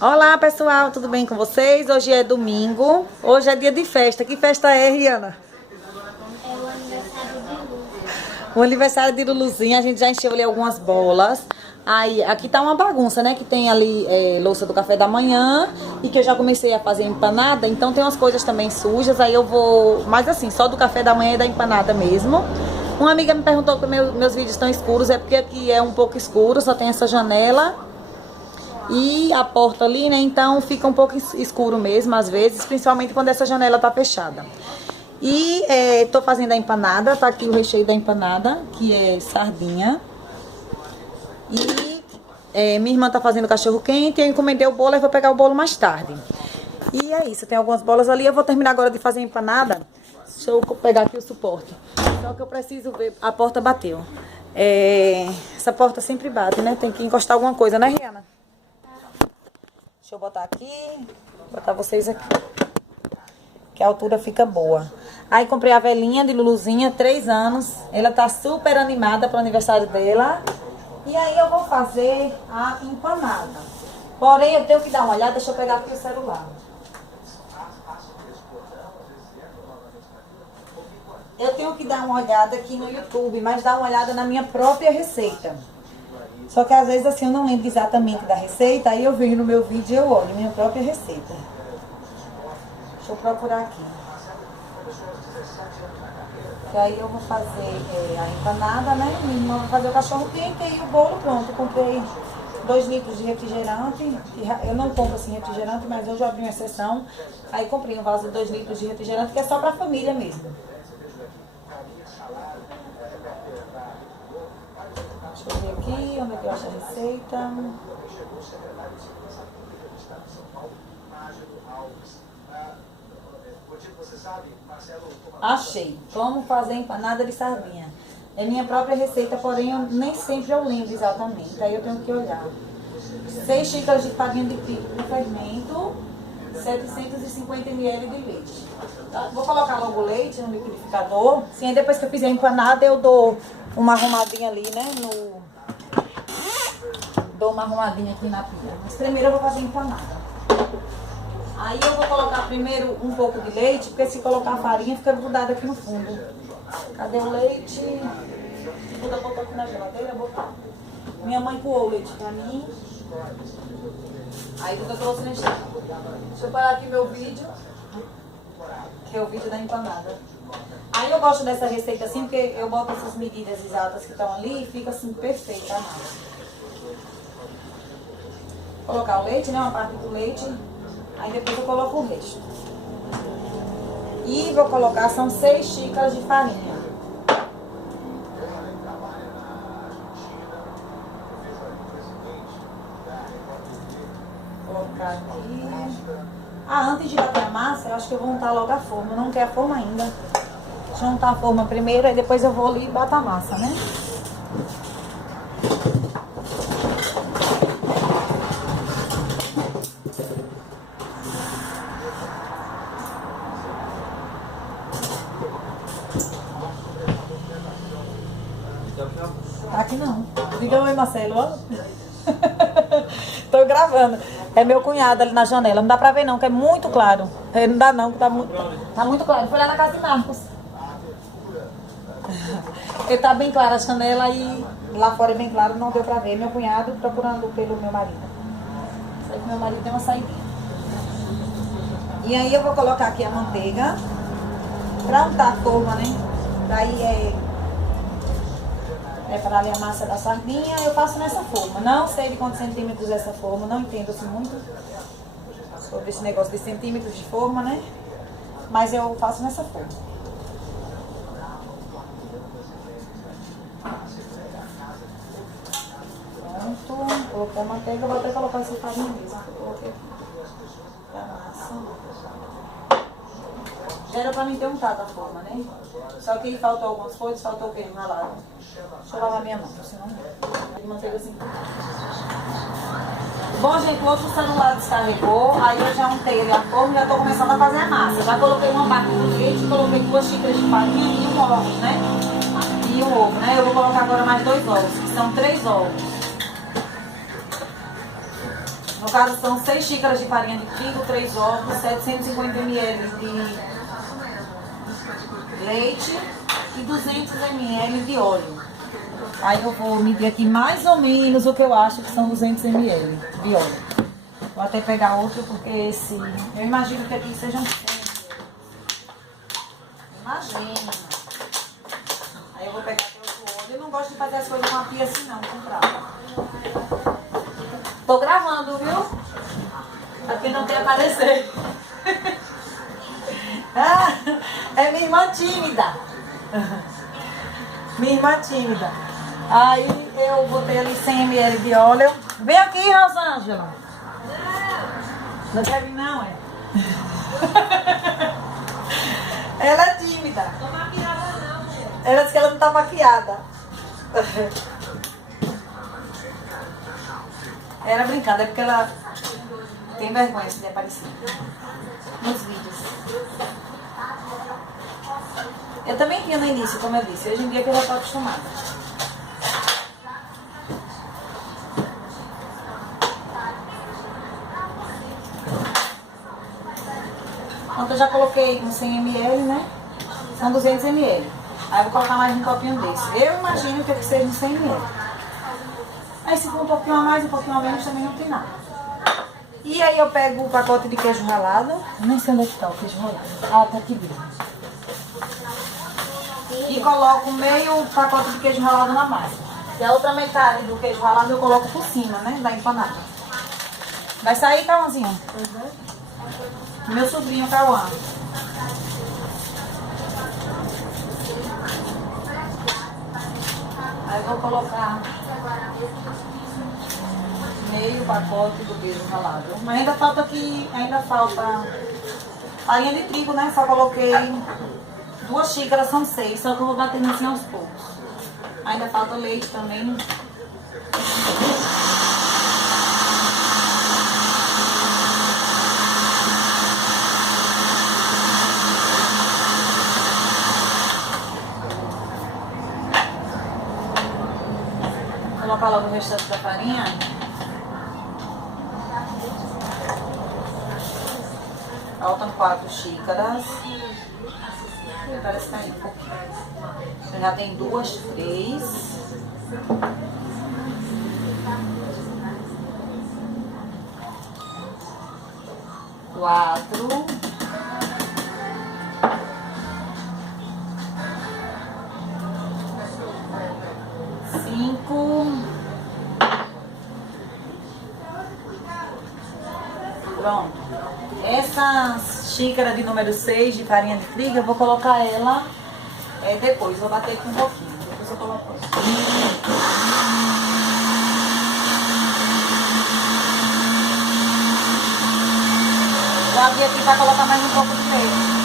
Olá pessoal, tudo bem com vocês? Hoje é domingo, hoje é dia de festa. Que festa é, Riana? É o aniversário de Lulu. O aniversário de Luluzinha, a gente já encheu ali algumas bolas. Aí, aqui tá uma bagunça, né? Que tem ali louça do café da manhã e que eu já comecei a fazer empanada. Então tem umas coisas também sujas, aí eu vou... Mas assim, só do café da manhã e da empanada mesmo. Uma amiga me perguntou que meus vídeos estão escuros, é porque aqui é um pouco escuro, só tem essa janela e a porta ali, né? Então fica um pouco escuro mesmo, às vezes, principalmente quando essa janela tá fechada. E tô fazendo a empanada, tá aqui o recheio da empanada, que é sardinha. E minha irmã tá fazendo cachorro quente, eu encomendei o bolo e vou pegar o bolo mais tarde. E é isso, tem algumas bolas ali, eu vou terminar agora de fazer a empanada. Deixa eu pegar aqui o suporte. Só que eu preciso ver, a porta bateu. Essa porta sempre bate, né? Tem que encostar alguma coisa, né, Riana? Deixa eu botar aqui, botar vocês aqui, que a altura fica boa. Aí comprei a velhinha de Luluzinha, 3 anos. Ela tá super animada pro aniversário dela. E aí eu vou fazer a empanada. Porém, eu tenho que dar uma olhada, deixa eu pegar aqui o celular. Eu tenho que dar uma olhada aqui no YouTube, mas dar uma olhada na minha própria receita. Só que às vezes assim eu não lembro exatamente da receita, aí eu vejo no meu vídeo e eu olho minha própria receita. Deixa eu procurar aqui. Que aí eu vou fazer a empanada, né? Minha irmã vai fazer o cachorro quente e o bolo pronto. Eu comprei 2 litros de refrigerante. Eu não compro assim refrigerante, mas hoje eu abri uma exceção. Aí comprei um vaso de 2 litros de refrigerante, que é só pra família mesmo. Deixa eu ver aqui, onde é que eu acho a receita. Achei. Como fazer empanada de sardinha. É minha própria receita, porém nem sempre eu lembro exatamente. Aí eu tenho que olhar. 6 xícaras de farinha de trigo com fermento, 750 ml de leite. Tá? Vou colocar logo o leite no liquidificador. Sim, aí depois que eu fizer a empanada eu dou uma arrumadinha ali, né? Dou uma arrumadinha aqui na pia. Mas primeiro eu vou fazer a empanada. Aí eu vou colocar primeiro um pouco de leite, porque se colocar a farinha fica grudada aqui no fundo. Cadê o leite? Duda botou aqui na geladeira, botou. Minha mãe coou o leite pra mim. Aí Duda trouxe leite. Deixa eu parar aqui meu vídeo, que é o vídeo da empanada. Aí eu gosto dessa receita assim, porque eu boto essas medidas exatas que estão ali e fica assim perfeita a massa. Vou colocar o leite, né? Uma parte do leite. Aí depois eu coloco o resto. E vou colocar, são 6 xícaras de farinha. Vou colocar aqui. Antes de bater a massa, eu acho que eu vou untar logo a forma. Eu não quero a forma ainda. Deixa eu untar a forma primeiro, aí depois eu vou ali e bato a massa, né? Tá aqui não. Diga oi, Marcelo. Tô gravando. É meu cunhado ali na janela. Não dá pra ver não, que é muito claro. Não dá não, que tá muito claro. Foi lá na casa de Marcos. Ele tá bem claro a janela e lá fora é bem claro, não deu pra ver. Meu cunhado procurando pelo meu marido. Sei que meu marido tem uma saidinha. E aí eu vou colocar aqui a manteiga pra untar a forma, né? Daí preparar ali a massa da sardinha, eu faço nessa forma. Não sei de quantos centímetros é essa forma, não entendo assim muito sobre esse negócio de centímetros de forma, né? Mas eu faço nessa forma. Pronto, coloquei a manteiga, vou até colocar essa farinha mesmo. Coloquei a massa. Já era pra mim ter untado a forma, né? Só que faltou algumas coisas, faltou o queijo ralado. Deixa eu lavar minha mão, senão não. Manteiga assim. Bom, gente, o outro celular descarregou, aí eu já untei ele a forma e já tô começando a fazer a massa. Já coloquei uma parte do leite, coloquei 2 xícaras de farinha e um ovo, né? E um ovo, né? Eu vou colocar agora mais 2 ovos, que são 3 ovos. No caso, são 6 xícaras de farinha de trigo, 3 ovos, 750 ml de leite e 200 ml de óleo. Aí eu vou medir aqui mais ou menos o que eu acho que são 200 ml de óleo. Vou até pegar outro porque esse... Eu imagino que aqui sejam 100 ml. Imagina. Aí eu vou pegar aqui outro óleo. Eu não gosto de fazer as coisas com a pia assim não, com prata. Tô gravando, viu? Aqui não quer aparecer. Ah, é minha irmã tímida. Minha irmã tímida. Aí eu botei ali 100 ml de óleo. Vem aqui, Rosângela. Não quer vir não, é? Ela é tímida. Não maquiada não, mulher. Ela disse que ela não tá maquiada. Era brincando, é porque ela tem vergonha de aparecer nos vídeos. Eu também tinha no início, como eu disse. Hoje em dia que eu já estou acostumada. Pronto, eu já coloquei uns 100 ml, né? São 200 ml. Aí eu vou colocar mais um copinho desse. Eu imagino que seja uns 100 ml. Aí se for um pouquinho a mais, um pouquinho a menos, também não tem nada. E aí eu pego o pacote de queijo ralado. Eu nem sei onde é que tá o queijo ralado. Ah, tá aqui dentro. E coloco meio pacote de queijo ralado na massa. E a outra metade do queijo ralado eu coloco por cima, né? Da empanada. Vai sair, Cauãzinho? Uhum. Meu sobrinho, Cauã. Aí eu vou colocar meio pacote do queijo ralado. Mas ainda falta aqui, farinha de trigo, né? Só coloquei 2 xícaras, são 6, só que eu vou batendo assim aos poucos. Ainda falta leite também. Vou colocar logo o restante da farinha. Faltam 4 xícaras. Parece que tá aí um pouquinho. Eu já tem 2, 3. 4. 5. Pronto. Essa xícara de número 6 de farinha de trigo, eu vou colocar ela depois. Vou bater aqui um pouquinho. Depois eu coloco ela. Já abri aqui para colocar mais um pouco de leite.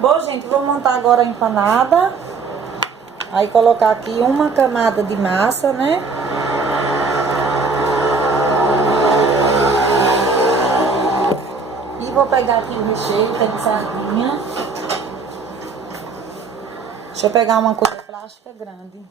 Bom, gente, vou montar agora a empanada. Aí colocar aqui uma camada de massa, né? E vou pegar aqui o recheio, que é de sardinha. Deixa eu pegar uma coisa plástica grande.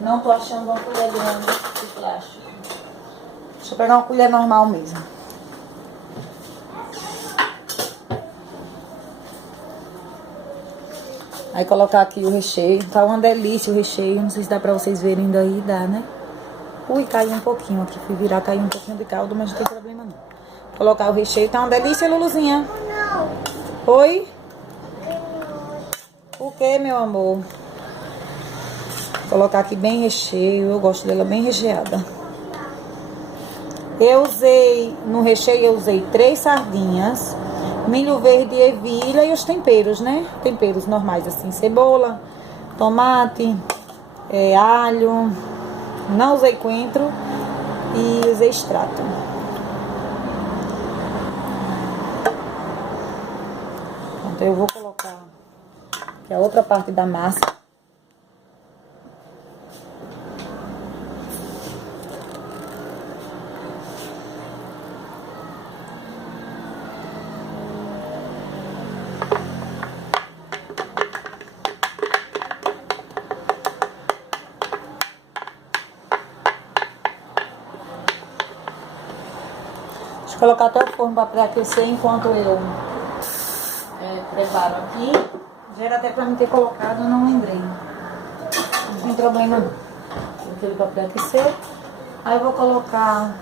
Não tô achando uma colher grande de plástico. Deixa eu pegar uma colher normal mesmo. Aí colocar aqui o recheio. Tá uma delícia o recheio. Não sei se dá pra vocês verem daí. Dá, né? Ui, caiu um pouquinho aqui. Fui virar, caiu um pouquinho de caldo, mas não tem problema não. Colocar o recheio. Tá uma delícia, Luluzinha. Oi? O que, meu amor? Colocar aqui bem recheio. Eu gosto dela bem recheada. Eu usei, no recheio eu usei 3 sardinhas. milho verde e ervilha e os temperos, né? Temperos normais assim, cebola, tomate, alho. Não usei coentro e usei extrato. Então eu vou colocar aqui a outra parte da massa. Deixa eu colocar até o forno para pré-aquecer enquanto eu preparo aqui. Já era até para me ter colocado, eu não lembrei. Não tem problema não. Coloquei ele para pré-aquecer. Aí eu vou colocar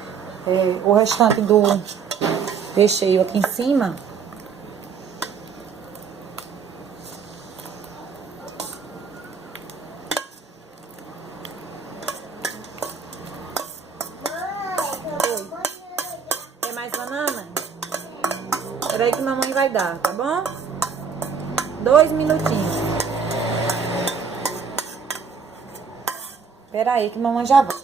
o restante do recheio aqui em cima. Quer mais banana? Peraí que mamãe vai dar, tá bom? 2 minutinhos. Peraí que mamãe já vai.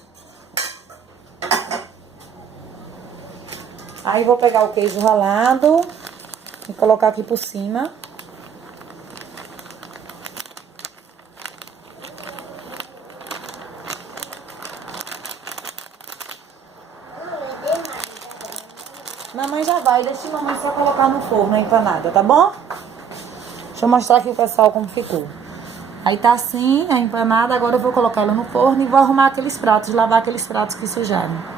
Aí vou pegar o queijo ralado e colocar aqui por cima. Mamãe já vai, deixa a mamãe só colocar no forno a empanada, tá bom? Deixa eu mostrar aqui o pessoal como ficou. Aí tá assim a empanada, agora eu vou colocar ela no forno e vou arrumar aqueles pratos, lavar aqueles pratos que sujaram.